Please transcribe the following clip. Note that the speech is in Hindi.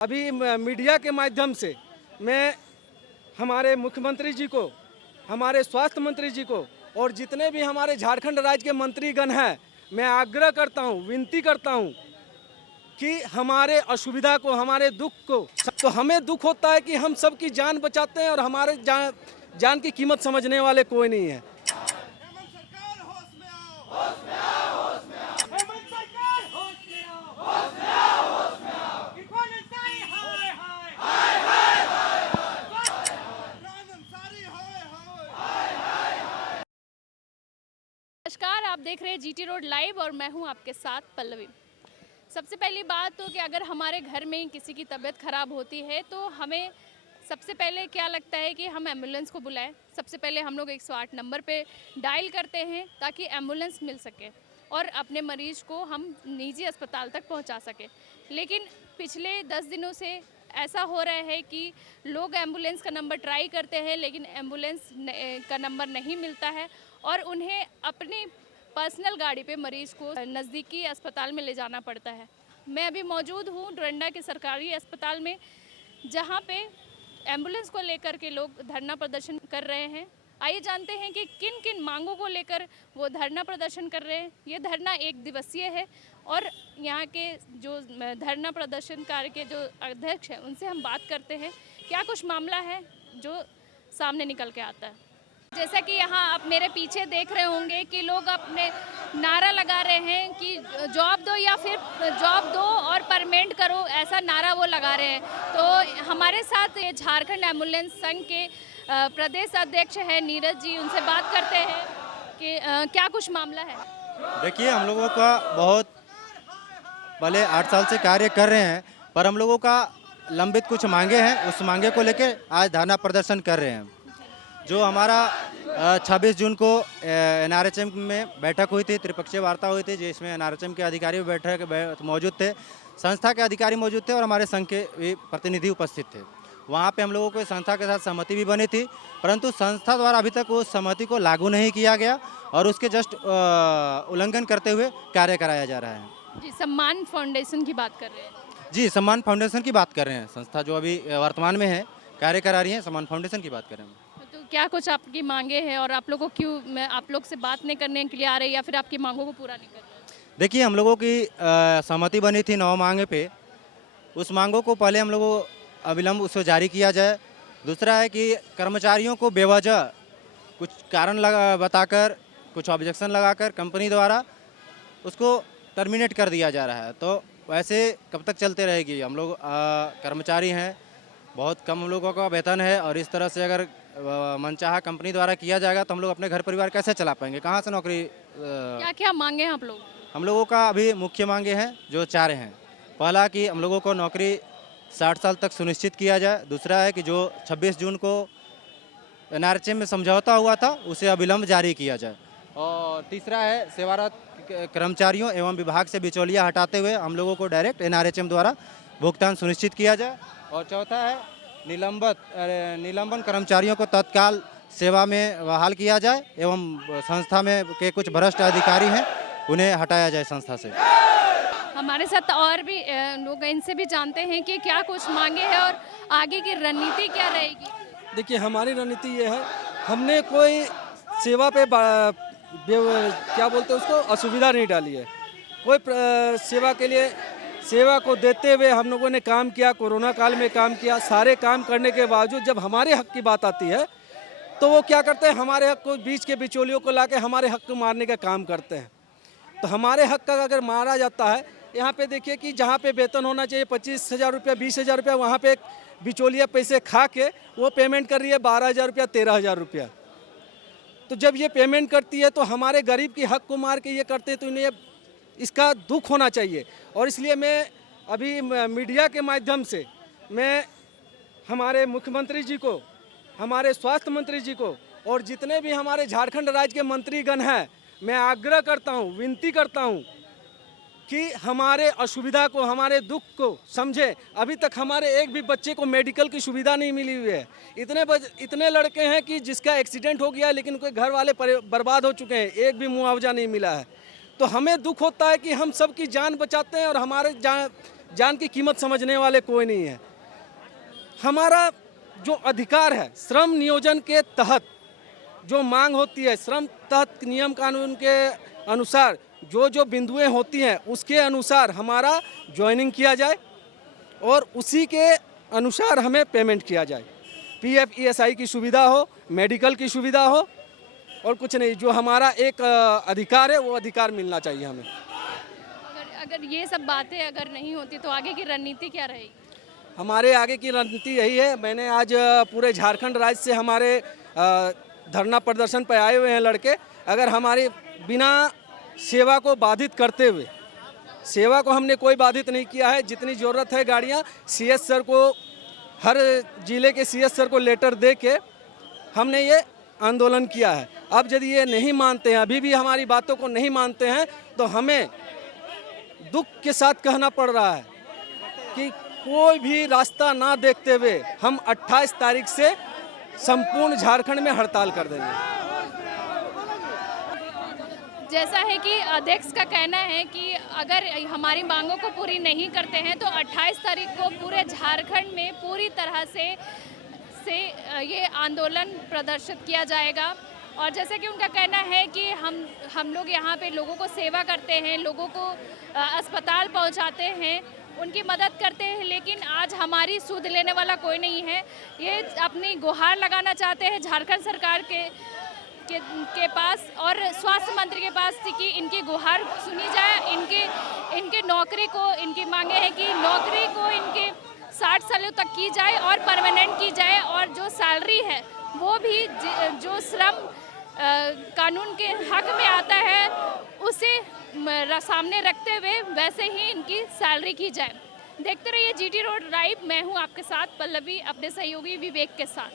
अभी मीडिया के माध्यम से मैं हमारे मुख्यमंत्री जी को, हमारे स्वास्थ्य मंत्री जी को और जितने भी हमारे झारखंड राज्य के मंत्रीगण हैं, मैं आग्रह करता हूं, विनती करता हूं कि हमारे असुविधा को, हमारे दुख को, तो हमें दुख होता है कि हम सबकी जान बचाते हैं और हमारे जान की कीमत समझने वाले कोई नहीं है। नमस्कार, आप देख रहे हैं जीटी रोड लाइव और मैं हूं आपके साथ पल्लवी। सबसे पहली बात तो कि अगर हमारे घर में किसी की तबीयत ख़राब होती है तो हमें सबसे पहले क्या लगता है कि हम एम्बुलेंस को बुलाएं। सबसे पहले हम लोग 108 नंबर पे डायल करते हैं ताकि एम्बुलेंस मिल सके और अपने मरीज़ को हम निजी अस्पताल तक पहुंचा सकें। लेकिन पिछले 10 दिनों से ऐसा हो रहा है कि लोग एम्बुलेंस का नंबर ट्राई करते हैं लेकिन एम्बुलेंस का नंबर नहीं मिलता है और उन्हें अपनी पर्सनल गाड़ी पे मरीज़ को नज़दीकी अस्पताल में ले जाना पड़ता है। मैं अभी मौजूद हूँ डोरंडा के सरकारी अस्पताल में, जहाँ पे एम्बुलेंस को लेकर के लोग धरना प्रदर्शन कर रहे हैं। आइए जानते हैं कि किन किन मांगों को लेकर वो धरना प्रदर्शन कर रहे हैं। ये धरना 1 दिवसीय है और यहाँ के जो धरना प्रदर्शनकारी के जो अध्यक्ष हैं उनसे हम बात करते हैं क्या कुछ मामला है जो सामने निकल के आता है। जैसा कि यहाँ आप मेरे पीछे देख रहे होंगे कि लोग अपने नारा लगा रहे हैं कि जॉब दो या फिर जॉब दो और परमेंट करो, ऐसा नारा वो लगा रहे हैं। तो हमारे साथ ये झारखंड एम्बुलेंस संघ के प्रदेश अध्यक्ष है नीरज जी, उनसे बात करते हैं कि क्या कुछ मामला है। देखिए, हम लोगों का बहुत भले 8 साल से कार्य कर रहे हैं, पर हम लोगों का लंबित कुछ मांगे हैं, उस मांगे को लेकर आज धरना प्रदर्शन कर रहे हैं। जो हमारा 26 जून को एनआरएचएम में बैठक हुई थी, त्रिपक्षीय वार्ता हुई थी, जिसमें एनआरएचएम के अधिकारी बैठक मौजूद थे, संस्था के अधिकारी मौजूद थे और हमारे संघ के भी प्रतिनिधि उपस्थित थे। वहाँ पे हम लोगों को संस्था के साथ सहमति भी बनी थी, परंतु संस्था द्वारा अभी तक उस सहमति को लागू नहीं किया गया और उसके जस्ट उल्लंघन करते हुए कार्य कराया जा रहा है। जी, सम्मान फाउंडेशन की बात कर रहे हैं। जी, सम्मान फाउंडेशन की बात कर रहे हैं। संस्था जो अभी वर्तमान में है, कार्य करा रही है, सम्मान फाउंडेशन की बात कर रहे हैं। तो क्या कुछ आपकी मांगे हैं और आप लोगों को क्यों आप लोग से बात नहीं करने के लिए आ रहे हैं या फिर आपकी मांगों को पूरा नहीं कर रहे? देखिए, हम लोगों की सहमति बनी थी 9 मांगे पे। उस मांगों को पहले हम लोगों अविलंब उसको जारी किया जाए। दूसरा है कि कर्मचारियों को बेवजह कुछ कारण बताकर, कुछ ऑब्जेक्शन लगाकर कंपनी द्वारा उसको टर्मिनेट कर दिया जा रहा है। तो वैसे कब तक चलते रहेगी? हम लोग कर्मचारी हैं, बहुत कम लोगों का वेतन है और इस तरह से अगर मनचाहा कंपनी द्वारा किया जाएगा तो हम लोग अपने घर परिवार कैसे चला पाएंगे? कहाँ से नौकरी? क्या क्या मांगे हैं आप लोग? हम लोगों का अभी मुख्य मांगे हैं जो 4 हैं। पहला कि हम लोगों को नौकरी 60 साल तक सुनिश्चित किया जाए। दूसरा है कि जो 26 जून को एनआरएचएम में समझौता हुआ था उसे अविलंब जारी किया जाए। और तीसरा है सेवारत कर्मचारियों एवं विभाग से बिचौलिया हटाते हुए हम लोगों को डायरेक्ट एनआरएचएम द्वारा भुगतान सुनिश्चित किया जाए। और चौथा है निलंबन कर्मचारियों को तत्काल सेवा में बहाल किया जाए एवं संस्था में के कुछ भ्रष्ट अधिकारी हैं उन्हें हटाया जाए संस्था से। हमारे साथ और भी लोग, इनसे भी जानते हैं कि क्या कुछ मांगे हैं और आगे की रणनीति क्या रहेगी। देखिए, हमारी रणनीति ये है, हमने कोई सेवा पे क्या बोलते हैं उसको, असुविधा नहीं डाली है। कोई सेवा के लिए, सेवा को देते हुए हम लोगों ने काम किया, कोरोना काल में काम किया। सारे काम करने के बावजूद जब हमारे हक की बात आती है तो वो क्या करते हैं, हमारे हक को, बीच के बिचौलियों को लाके हमारे हक को मारने का काम करते हैं। तो हमारे हक का अगर मारा जाता है, यहाँ पे देखिए कि जहाँ पे वेतन होना चाहिए 25,000 रुपया, 20,000 रुपया, वहाँ पे एक बिचौलिया पैसे खा के वो पेमेंट कर रही है 12,000 रुपया, 13,000 रुपया। तो जब ये पेमेंट करती है तो हमारे गरीब की हक को मार के ये करते हैं, तो इन्हें इसका दुख होना चाहिए। और इसलिए मैं अभी मीडिया के माध्यम से मैं हमारे मुख्यमंत्री जी को, हमारे स्वास्थ्य मंत्री जी को और जितने भी हमारे झारखंड राज्य के मंत्रीगण हैं, मैं आग्रह करता हूं, विनती करता हूं कि हमारे असुविधा को, हमारे दुख को समझे। अभी तक हमारे एक भी बच्चे को मेडिकल की सुविधा नहीं मिली हुई है। इतने लड़के हैं कि जिसका एक्सीडेंट हो गया लेकिन कोई घर वाले बर्बाद हो चुके हैं, एक भी मुआवजा नहीं मिला है। तो हमें दुख होता है कि हम सबकी जान बचाते हैं और हमारे जान की कीमत समझने वाले कोई नहीं है। हमारा जो अधिकार है श्रम नियोजन के तहत जो मांग होती है, श्रम तहत नियम कानून के अनुसार जो जो बिंदुएं होती हैं उसके अनुसार हमारा ज्वाइनिंग किया जाए और उसी के अनुसार हमें पेमेंट किया जाए। पीएफ ईएसआई की सुविधा हो, मेडिकल की सुविधा हो और कुछ नहीं। जो हमारा एक अधिकार है वो अधिकार मिलना चाहिए हमें। अगर ये सब बातें अगर नहीं होती तो आगे की रणनीति क्या रहेगी? हमारे आगे की रणनीति यही है। मैंने आज पूरे झारखंड राज्य से हमारे धरना प्रदर्शन पर आए हुए हैं लड़के। अगर हमारे बिना सेवा को बाधित करते हुए, सेवा को हमने कोई बाधित नहीं किया है। जितनी ज़रूरत है गाड़ियाँ सीएस सर को, हर जिले के सीएस सर को लेटर दे के हमने ये आंदोलन किया है। अब यदि ये नहीं मानते हैं, अभी भी हमारी बातों को नहीं मानते हैं, तो हमें दुख के साथ कहना पड़ रहा है कि कोई भी रास्ता ना देखते हुए हम 28 तारीख से संपूर्ण झारखंड में हड़ताल कर देंगे। जैसा है कि अध्यक्ष का कहना है कि अगर हमारी मांगों को पूरी नहीं करते हैं तो 28 तारीख को पूरे झारखंड में पूरी तरह से ये आंदोलन प्रदर्शित किया जाएगा। और जैसा कि उनका कहना है कि हम लोग यहाँ पे लोगों को सेवा करते हैं, लोगों को अस्पताल पहुँचाते हैं, उनकी मदद करते हैं, लेकिन आज हमारी सूद लेने वाला कोई नहीं है। ये अपनी गुहार लगाना चाहते हैं झारखंड सरकार के पास और स्वास्थ्य मंत्री के पास कि इनकी गुहार सुनी जाए। इनके नौकरी को, इनकी मांगे हैं कि नौकरी को इनके 60 सालों तक की जाए और परमानेंट की जाए और जो सैलरी है वो भी जो श्रम कानून के हक में आता है उसे सामने रखते हुए वैसे ही इनकी सैलरी की जाए। देखते रहिए जीटी रोड लाइव। मैं हूं आपके साथ पल्लवी, अपने सहयोगी विवेक के साथ।